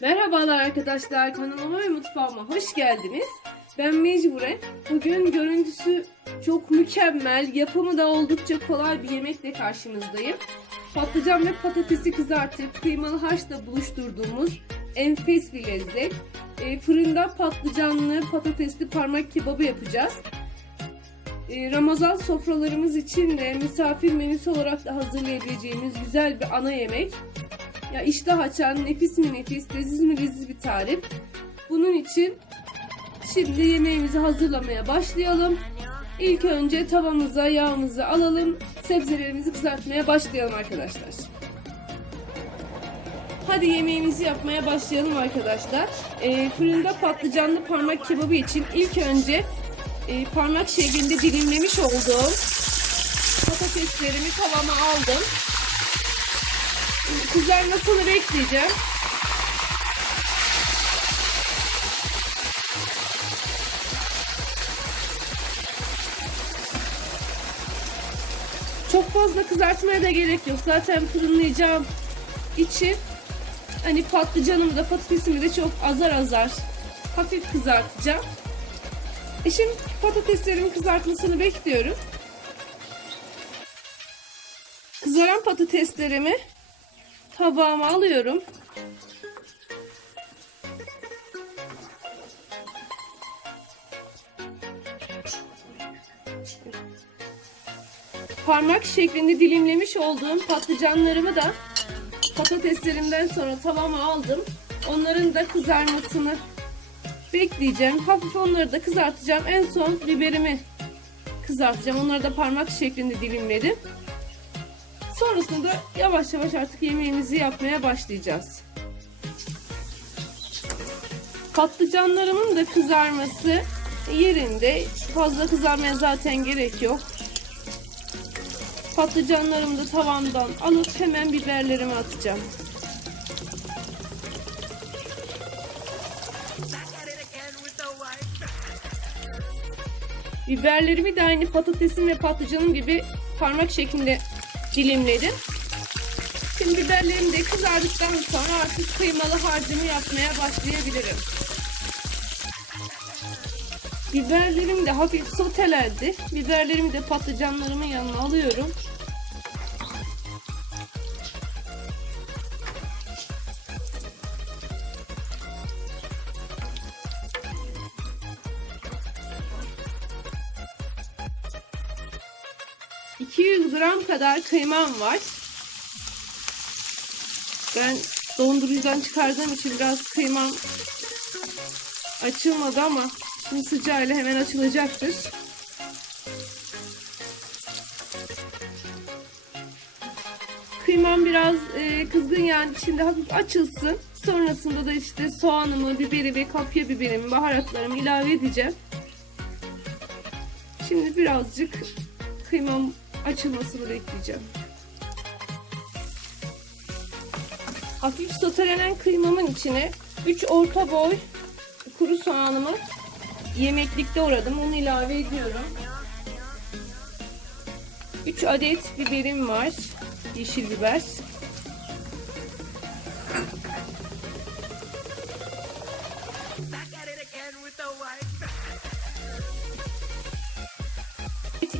Merhabalar arkadaşlar kanalıma ve mutfağıma hoş geldiniz. Ben Mecbure. Bugün görüntüsü çok mükemmel, yapımı da oldukça kolay bir yemekle karşınızdayım. Patlıcan ve patatesi kızartıp kıymalı harçla buluşturduğumuz enfes bir lezzet. E, fırında patlıcanlı patatesli parmak kebabı yapacağız. E, Ramazan sofralarımız için de misafir menüsü olarak da hazırlayabileceğimiz güzel bir ana yemek. Ya iştah açan nefis mi nefis, leziz mi leziz bir tarif. Bunun için şimdi yemeğimizi hazırlamaya başlayalım. İlk önce tavamıza yağımızı alalım. Sebzelerimizi kızartmaya başlayalım arkadaşlar. Hadi yemeğimizi yapmaya başlayalım arkadaşlar. Ee, fırında patlıcanlı parmak kebabı için ilk önce e, parmak şeklinde dilimlemiş olduğum patateslerimi tavama aldım kızarmasını bekleyeceğim. Çok fazla kızartmaya da gerek yok. Zaten fırınlayacağım için hani patlıcanımı da patatesimi de çok azar azar hafif kızartacağım. E şimdi patateslerimin kızartmasını bekliyorum. Kızaran patateslerimi tabağıma alıyorum. Parmak şeklinde dilimlemiş olduğum patlıcanlarımı da patateslerimden sonra tavama aldım. Onların da kızarmasını bekleyeceğim. Hafif onları da kızartacağım. En son biberimi kızartacağım. Onları da parmak şeklinde dilimledim. Sonrasında yavaş yavaş artık yemeğimizi yapmaya başlayacağız. Patlıcanlarımın da kızarması yerinde. Fazla kızarmaya zaten gerek yok. Patlıcanlarımı da tavandan alıp hemen biberlerimi atacağım. Biberlerimi de aynı patatesim ve patlıcanım gibi parmak şeklinde dilimledim. Şimdi biberlerim de kızardıktan sonra artık kıymalı harcımı yapmaya başlayabilirim. Biberlerim de hafif sotelendi. Biberlerimi de patlıcanlarımın yanına alıyorum. ...200 gram kadar kıymam var. Ben dondurucudan çıkardığım için biraz kıymam açılmadı ama şimdi sıcağıyla hemen açılacaktır. Kıymam biraz e, kızgın yağın içinde hafif açılsın. Sonrasında da işte soğanımı, biberi ve kapya biberimi, baharatlarımı ilave edeceğim. Şimdi birazcık kıymam açılmasını bekleyeceğim. Hafif sotelenen kıymamın içine 3 orta boy kuru soğanımı yemeklikte doğradım. Onu ilave ediyorum. 3 adet biberim var. Yeşil biber.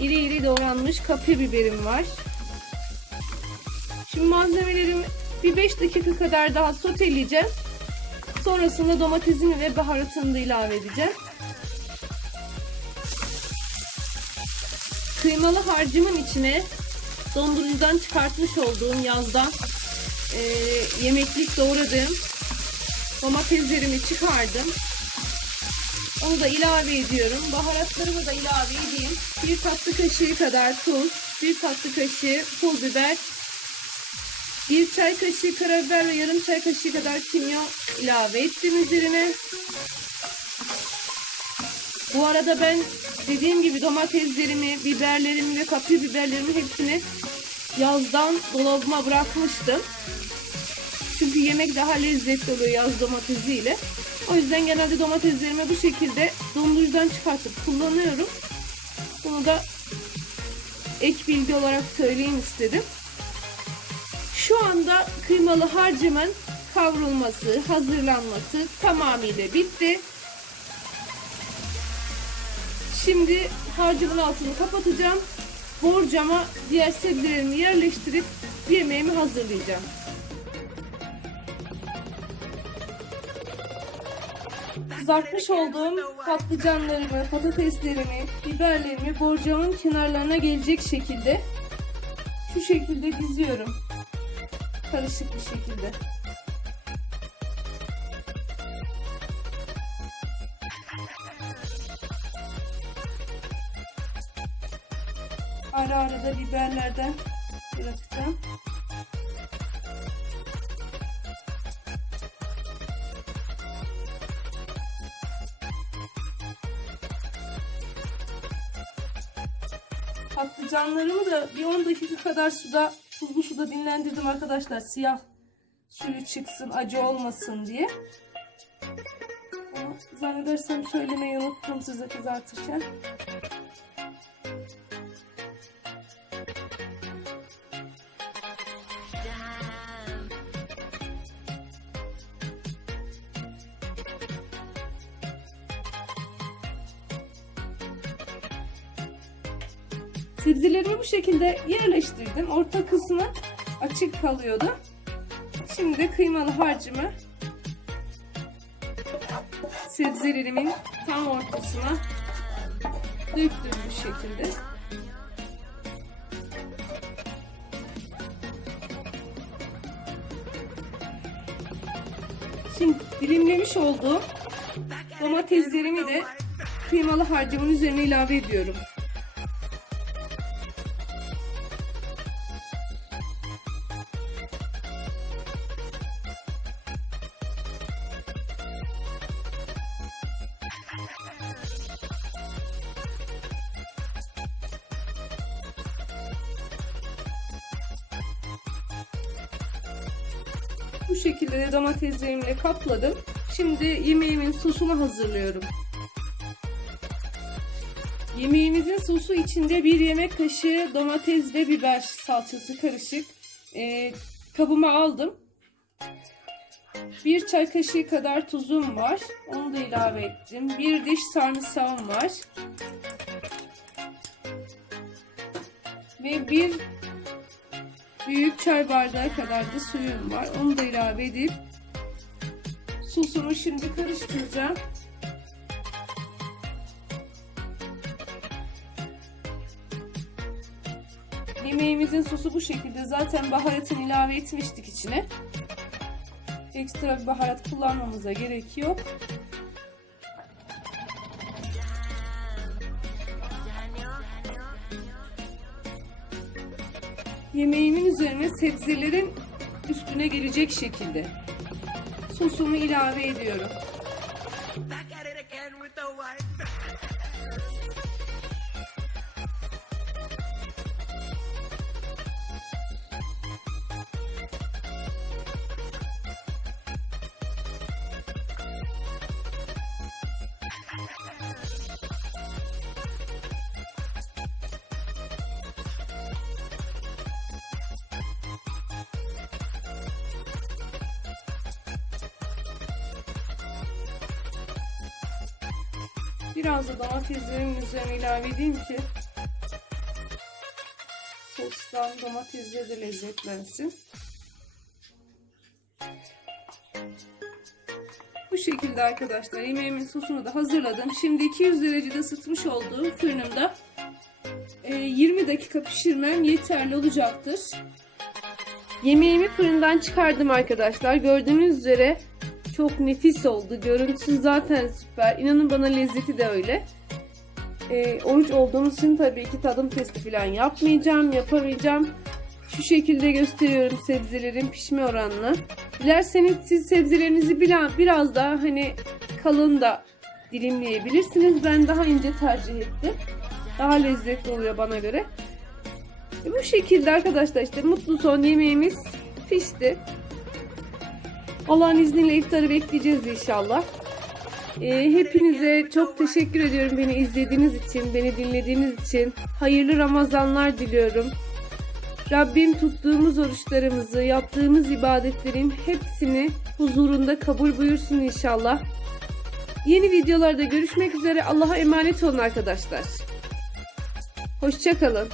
İri iri doğranmış kapya biberim var. Şimdi malzemelerimi bir 5 dakika kadar daha soteleyeceğim. Sonrasında domatesini ve baharatını da ilave edeceğim. Kıymalı harcımın içine dondurucudan çıkartmış olduğum yazdan e, yemeklik doğradığım domateslerimi çıkardım. Onu da ilave ediyorum. Baharatlarımı da ilave edeyim. Bir tatlı kaşığı kadar tuz, bir tatlı kaşığı pul biber, bir çay kaşığı karabiber ve yarım çay kaşığı kadar kimyon ilave ettim üzerine. Bu arada ben dediğim gibi domateslerimi, biberlerimi ve kapya biberlerimi hepsini yazdan dolabıma bırakmıştım. Çünkü yemek daha lezzetli oluyor yaz domatesiyle. O yüzden genelde domateslerimi bu şekilde dondurucudan çıkartıp kullanıyorum. Bunu da ek bilgi olarak söyleyeyim istedim. Şu anda kıymalı harcımın kavrulması, hazırlanması tamamıyla bitti. Şimdi harcımın altını kapatacağım. Borcama diğer sebzelerimi yerleştirip yemeğimi hazırlayacağım. Kızartmış olduğum patlıcanlarımı, patateslerimi, biberlerimi borcamın kenarlarına gelecek şekilde şu şekilde diziyorum. Karışık bir şekilde. Ara ara da biberlerden bırakacağım. Patlıcanlarımı da bir 10 dakika kadar suda, tuzlu suda dinlendirdim arkadaşlar. Siyah suyu çıksın, acı olmasın diye. Ama zannedersem söylemeyi unuttum size kızartırken. Sebzelerimi bu şekilde yerleştirdim. Orta kısmı açık kalıyordu. Şimdi de kıymalı harcımı sebzelerimin tam ortasına döktüm bu şekilde. Şimdi dilimlemiş olduğum domateslerimi de kıymalı harcımın üzerine ilave ediyorum. Bu şekilde de domateslerimle kapladım. Şimdi yemeğimin sosunu hazırlıyorum. Yemeğimizin sosu içinde bir yemek kaşığı domates ve biber salçası karışık. Ee, kabıma aldım. Bir çay kaşığı kadar tuzum var. Onu da ilave ettim. Bir diş sarımsağım var. Ve bir büyük çay bardağı kadar da suyum var. Onu da ilave edip sosumu şimdi karıştıracağım. Yemeğimizin sosu bu şekilde. Zaten baharatını ilave etmiştik içine. Ekstra bir baharat kullanmamıza gerek yok. Yemeğimin üzerine sebzelerin üstüne gelecek şekilde sosumu ilave ediyorum. Biraz da domateslerimin üzerine ilave edeyim ki sostan domatesleri de lezzetlensin. Bu şekilde arkadaşlar yemeğimin sosunu da hazırladım. Şimdi 200 derecede ısıtmış olduğum fırınımda e, 20 dakika pişirmem yeterli olacaktır. Yemeğimi fırından çıkardım arkadaşlar. Gördüğünüz üzere çok nefis oldu. Görüntüsü zaten süper. İnanın bana lezzeti de öyle. Ee, oruç olduğumuz için tabii ki tadım testi falan yapmayacağım, yapamayacağım. Şu şekilde gösteriyorum sebzelerin pişme oranını. Dilerseniz siz sebzelerinizi biraz daha hani kalın da dilimleyebilirsiniz. Ben daha ince tercih ettim. Daha lezzetli oluyor bana göre. E, bu şekilde arkadaşlar işte mutlu son yemeğimiz pişti. Allah'ın izniyle iftarı bekleyeceğiz inşallah. Ee, hepinize çok teşekkür ediyorum beni izlediğiniz için, beni dinlediğiniz için. Hayırlı Ramazanlar diliyorum. Rabbim tuttuğumuz oruçlarımızı, yaptığımız ibadetlerin hepsini huzurunda kabul buyursun inşallah. Yeni videolarda görüşmek üzere. Allah'a emanet olun arkadaşlar. Hoşçakalın.